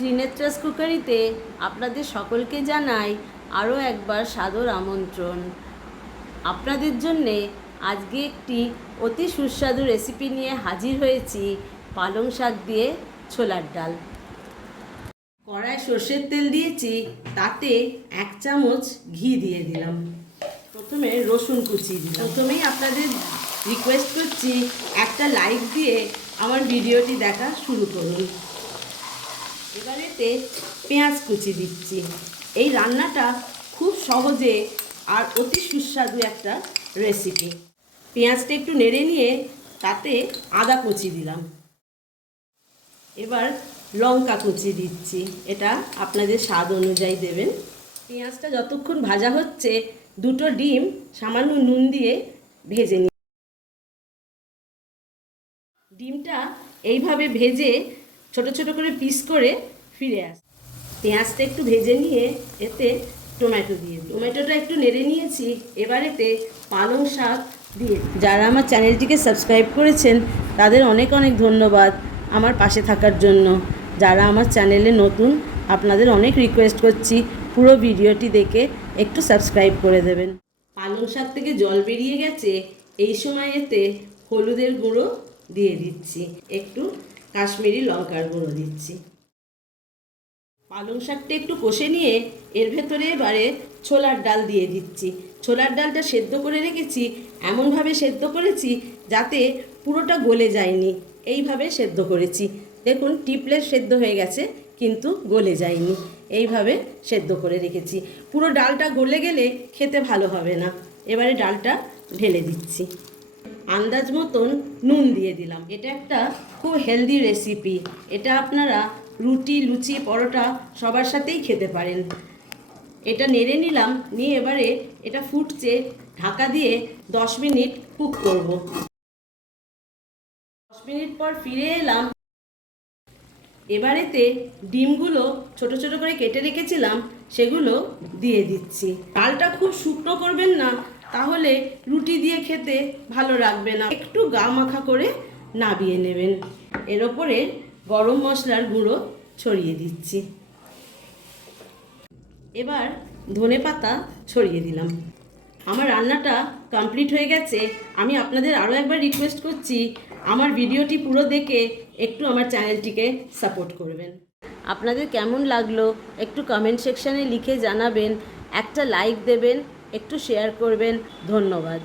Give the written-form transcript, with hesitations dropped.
ত্রিনেত্রাস কুকারিতে আপনাদের সকলকে জানাই আরও একবার সাদর আমন্ত্রণ। আপনাদের জন্যে আজকে একটি অতি সুস্বাদু রেসিপি নিয়ে হাজির হয়েছি, পালং শাক দিয়ে ছোলার ডাল। কড়ায় সর্ষের তেল দিয়েছি, তাতে 1 চামচ ঘি দিয়ে দিলাম। প্রথমে রসুন কুচি দিলাম। প্রথমেই আপনাদের রিকোয়েস্ট করছি, একটা লাইক দিয়ে আমার ভিডিওটি দেখা শুরু করুন। এবারেতে পেঁয়াজ কুচি দিচ্ছি। এই রান্নাটা খুব সহজে আর অতি সুস্বাদু একটা রেসিপি। পেঁয়াজটা একটু নেড়ে নিয়ে তাতে আদা কুচি দিলাম। এবার লঙ্কা কুচি দিচ্ছি, এটা আপনাদের স্বাদ অনুযায়ী দেবেন। পেঁয়াজটা যতক্ষণ ভাজা হচ্ছে, 2টো ডিম সামান্য নুন দিয়ে ভেজে নিই। ডিমটা এইভাবে ভেজে ছোট ছোট করে পিস করে ফিরে আস। পেঁয়াজটা একটু ভেজে নিয়ে এতে টমেটো দিয়ে দিই। টমেটোটা একটু নেড়ে নিয়েছি, এবার এতে পালং শাক দিয়ে। যারা আমার চ্যানেলটিকে সাবস্ক্রাইব করেছেন তাদের অনেক অনেক ধন্যবাদ আমার পাশে থাকার জন্য। যারা আমার চ্যানেলে নতুন, আপনাদের অনেক রিকোয়েস্ট করছি পুরো ভিডিওটি দেখে একটু সাবস্ক্রাইব করে দেবেন। পালং শাক থেকে জল বেরিয়ে গেছে, এই সময় এতে হলুদের গুঁড়ো দিয়ে দিচ্ছি, একটু কাশ্মীরি লঙ্কার গুঁড়ো দিচ্ছি। পালং শাকটা একটু কষে নিয়ে এর ভেতরে এবারে ছোলার ডাল দিয়ে দিচ্ছি। ছোলার ডালটা সেদ্ধ করে রেখেছি, এমনভাবে সেদ্ধ করেছি যাতে পুরোটা গলে যায়নি, এইভাবে সেদ্ধ করেছি। দেখুন টিপলে সেদ্ধ হয়ে গেছে কিন্তু গলে যায়নি, এইভাবে সেদ্ধ করে রেখেছি। পুরো ডালটা গলে গেলে খেতে ভালো হবে না। এবারে ডালটা ঢেলে দিচ্ছি। আন্দাজ মতন নুন দিয়ে দিলাম। এটা একটা খুব হেলদি রেসিপি, এটা আপনারা রুটি, লুচি, পরোটা সবার সাথেই খেতে পারেন। এটা নেড়ে নিলাম, নিয়ে এবারে এটা ফুটছে, ঢাকা দিয়ে 10 মিনিট কুক করব। 10 মিনিট পর ফিরে এলাম। এবারেতে ডিমগুলো ছোট ছোট করে কেটে রেখেছিলাম, সেগুলো দিয়ে দিচ্ছি। ডালটা খুব শুকনো করবেন না, তাহলে রুটি দিয়ে খেতে ভালো লাগবে না। একটু গা মাখা করে নাবিয়ে নেবেন। এর ওপরে গরম মশলার গুঁড়ো ছড়িয়ে দিচ্ছি। এবার ধনেপাতা ছড়িয়ে দিলাম। আমার রান্নাটা কমপ্লিট হয়ে গেছে। আমি আপনাদের আরও একবার রিকোয়েস্ট করছি, আমার ভিডিওটি পুরো দেখে একটু আমার চ্যানেলটিকে সাপোর্ট করবেন। আপনাদের কেমন লাগলো একটু কমেন্ট সেকশানে লিখে জানাবেন, একটা লাইক দেবেন, একটু শেয়ার করবেন। ধন্যবাদ।